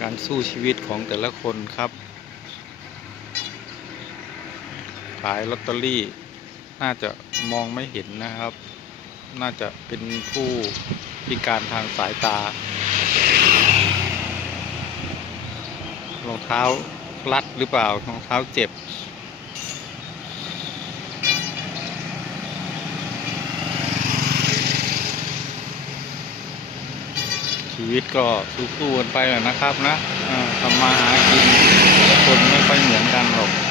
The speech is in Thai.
การสู้ชีวิตของแต่ละคนครับขายลอตเตอรี่น่าจะมองไม่เห็นนะครับ น่าจะเป็นผู้พิการทางสายตารองเท้ารัดหรือเปล่ารองเท้าเจ็บชีวิตก็สู้ๆกันไปนะครับนะทำมาหากินคนไม่ค่อยเหมือนกันหรอก